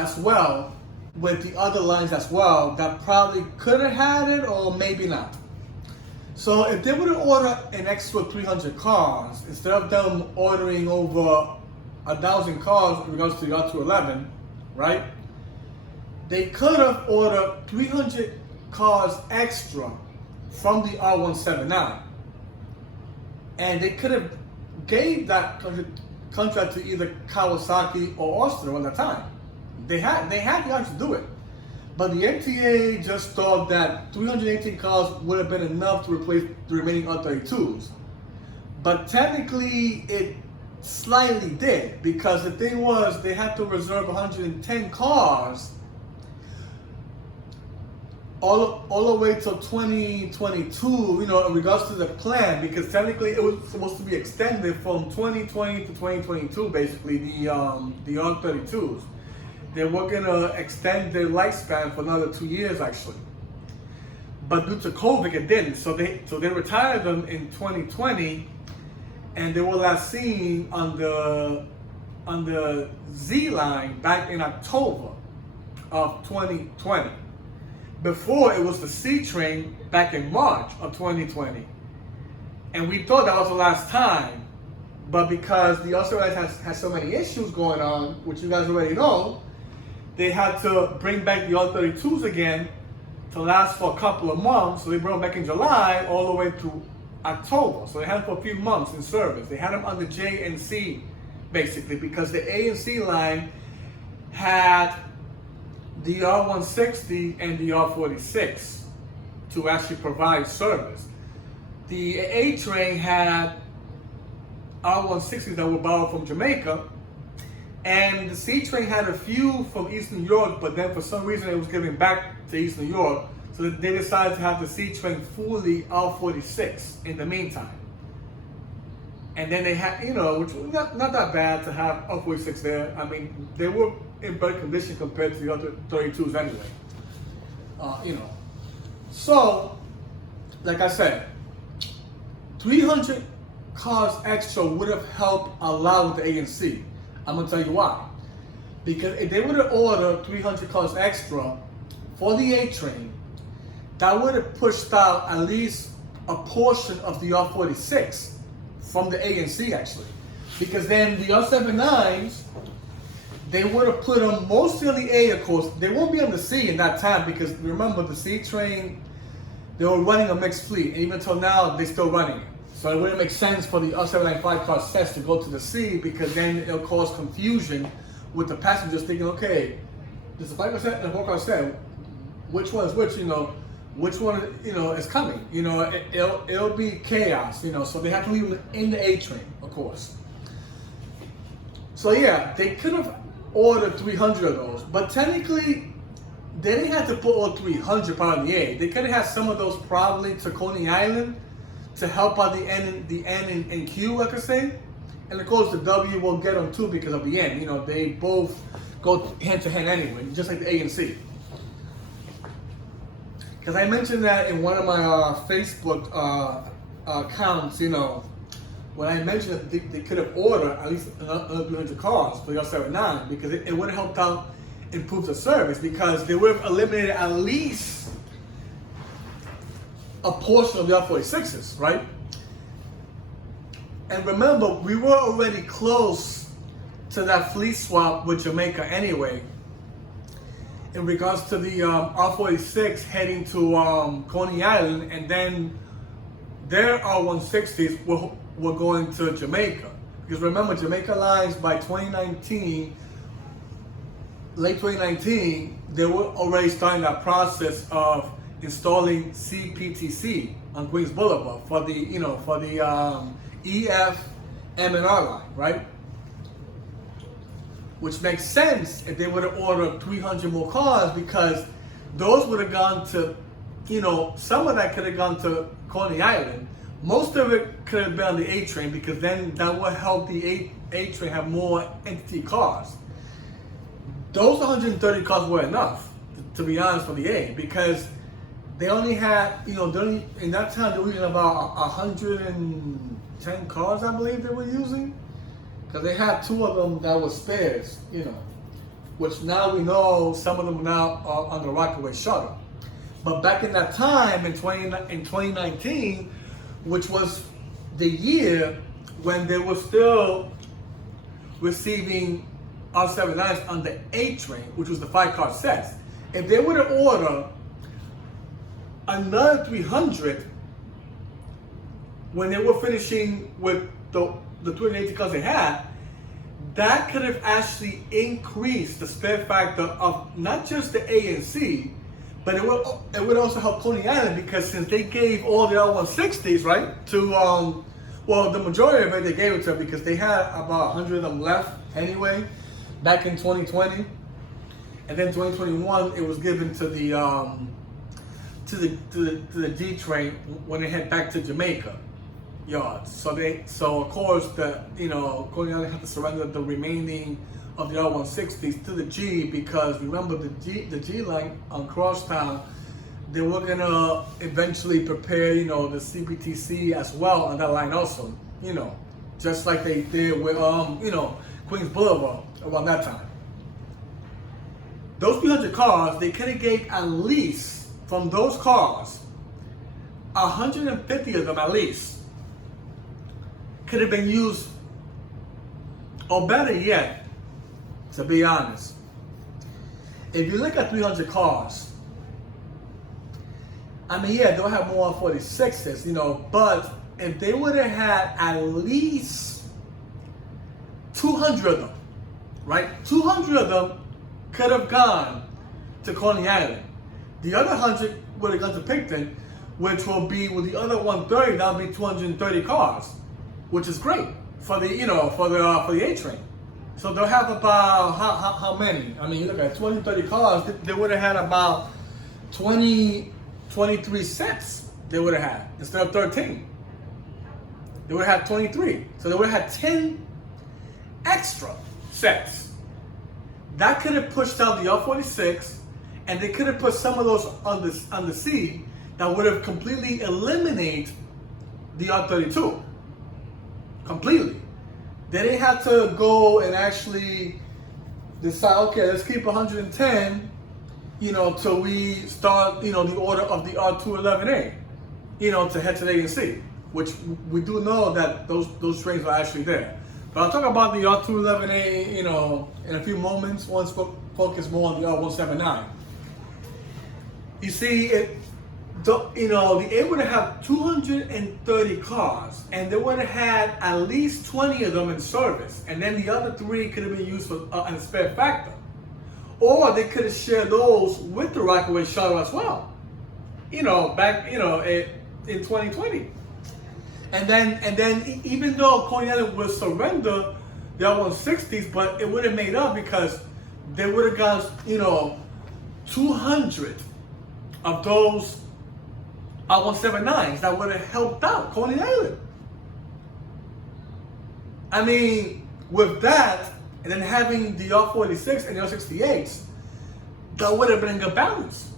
as well with the other lines as well that probably could have had it or maybe not. So if they would have ordered an extra 300 cars, instead of them ordering over 1,000 cars in regards to the R211, right? They could have ordered 300 cars extra from the R179. And they could have gave that contract to either Kawasaki or Austria at the time. They had the option to do it. But the MTA just thought that 318 cars would have been enough to replace the remaining R32s. But technically, it slightly did, because the thing was they had to reserve 110 cars all the way till 2022, you know, in regards to the plan, because technically it was supposed to be extended from 2020 to 2022, basically, the R32s. They were gonna extend their lifespan for another 2 years, actually. But due to COVID, it didn't. So they retired them in 2020, and they were last seen on the Z line back in October of 2020. Before, it was the C train back in March of 2020. And we thought that was the last time. But because the Australians has so many issues going on, which you guys already know, they had to bring back the R32s again to last for a couple of months. So they brought them back in July all the way to October. So they had them for a few months in service. They had them on the J and C, basically, because the A and C line had the R160 and the R46 to actually provide service. The A train had R160s that were borrowed from Jamaica, and the C train had a few from East New York, but then for some reason it was given back to East New York, so they decided to have the C train fully R46 in the meantime. And then they had, you know, which was not that bad to have R46 there. I mean, they were in better condition compared to the other 32s anyway. You know. So, like I said, 300 cars extra would have helped a lot with the A and C. I'm gonna tell you why. Because if they would have ordered 300 cars extra for the A train, that would have pushed out at least a portion of the R46 from the A and C, actually. Because then the R79s, they would have put them mostly on the A, of course. They won't be on the C in that time, because remember, the C train, they were running a mixed fleet, and even until now, they're still running it. So it wouldn't make sense for the R795 car sets to go to the C, because then it'll cause confusion with the passengers thinking, okay, there's a 5% and a 4 car set. Which one is which, you know? Which one, you know, is coming? You know, it'll be chaos, you know. So they have to leave it in the A train, of course. So yeah, they could have ordered 300 of those, but technically, they didn't have to put all 300 part of the A. They could have had some of those probably to Coney Island to help out the N and Q, like I say. And of course, the W will get them too because of the N. You know, they both go hand to hand anyway, just like the A and C. Because I mentioned that in one of my Facebook accounts, you know, when I mentioned that they could have ordered at least another 300 cars for the R79, because it would have helped out improve the service, because they would have eliminated at least a portion of the R46s, right? And remember, we were already close to that fleet swap with Jamaica anyway, in regards to the R46 heading to Coney Island, and then their R160s were going to Jamaica. Because remember, Jamaica lines by 2019, late 2019, they were already starting that process of installing CPTC on Queens Boulevard for the, you know, for the EF, M, and R line, right? Which makes sense if they would have ordered 300 more cars, because those would have gone to, you know, some of that could have gone to Coney Island. Most of it could have been on the A train, because then that would help the A train have more entity cars. Those 130 cars were enough, to be honest, for the A, because they only had, you know, in that time they were using about 110 cars, I believe they were using. Because they had 2 of them that were spares, you know. which now we know some of them now are on the Rockaway shuttle. But back in that time, in 2019, which was the year when they were still receiving R179s on the A train, which was the 5-car sets, if they were to order another 300 when they were finishing with the 280 cars they had, that could have actually increased the spare factor of not just the A and C, but it would also help Coney Island, because since they gave all the R160s, right, to, well, the majority of it they gave it to, because they had about 100 of them left anyway, back in 2020. And then 2021, it was given to the D train when they head back to Jamaica yards. So of course Coney Island had to surrender the remaining of the R160s to the G, because remember the G line on Crosstown, they were gonna eventually prepare the CPTC as well on that line also, just like they did with Queens Boulevard around that time. Those 300 cars, they could have gave at least, from those cars, 150 of them at least could have been used, or better yet, to be honest, if you look at 300 cars, I mean, yeah, they'll have more 46s, but if they would have had at least 200 of them, right? 200 of them could have gone to Coney Island. The other 100 would have gone to Picton, which will be, with the other 130, that'll be 230 cars, which is great for the, for the A train. So they'll have about, how many? I mean, you look at 230 cars, they would have had about 23 sets they would have had, instead of 13. They would have had 23. So they would have had 10 extra sets. That could have pushed out the R46, and they could have put some of those on the C that would have completely eliminated the R32. Completely. They didn't have to go and actually decide, okay, let's keep 110, till we start, the order of the R211A, to head to the A and C, which we do know that those trains are actually there. But I'll talk about the R211A, in a few moments, once focus more on the R179. You see, they would have 230 cars, and they would have had at least 20 of them in service, and then the other 3 could have been used for a spare factor, or they could have shared those with the Rockaway shuttle as well. Back in 2020, and then even though Coney Island would surrender the R160s, but it would have made up, because they would have got 200 of those R179s that would have helped out Coney Island. I mean, with that, and then having the R46 and the R68s, that would have been a good balance,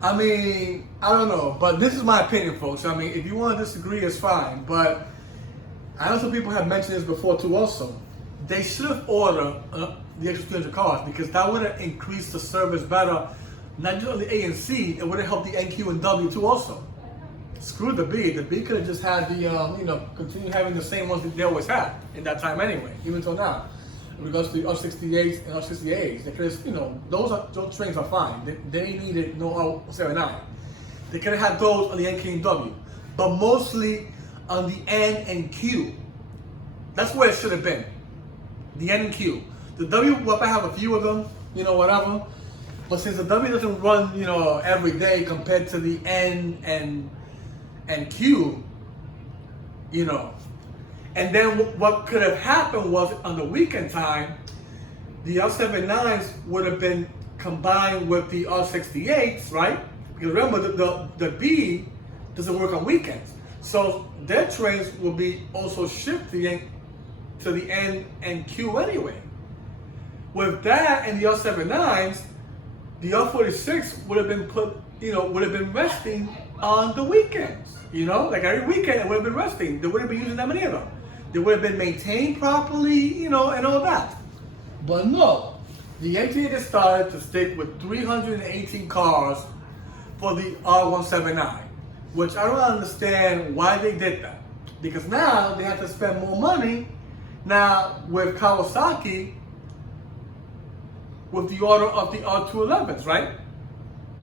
I mean, I don't know, but this is my opinion, folks. I mean, if you want to disagree, it's fine, but I know some people have mentioned this before too also. They should have ordered the extra 300 cars, because that would have increased the service better. Not just on the A and C, it would have helped the NQ and W too also. Screw the B. The B could have just had the, continue having the same ones that they always had in that time anyway, even till now. In regards to the R68s and R68s, they could have, those trains are fine. They needed no R79. They could have had those on the NQ and W, but mostly on the N and Q. That's where it should have been. The N and Q. The W, well, I have a few of them, whatever. But since the W doesn't run, every day compared to the N and Q, and then what could have happened was, on the weekend time, the R79s would have been combined with the R68s, right? Because remember, the B doesn't work on weekends, so their trains will be also shifting to the N and Q anyway. With that and the R79s, the R46 would have been would have been resting on the weekends. Like every weekend, it would have been resting. They wouldn't be using that many of them. they would have been maintained properly, you know, and all that. But no, the MTA decided to stick with 318 cars for the R179, which I don't understand why they did that. Because now they have to spend more money now with Kawasaki with the order of the R211s, right?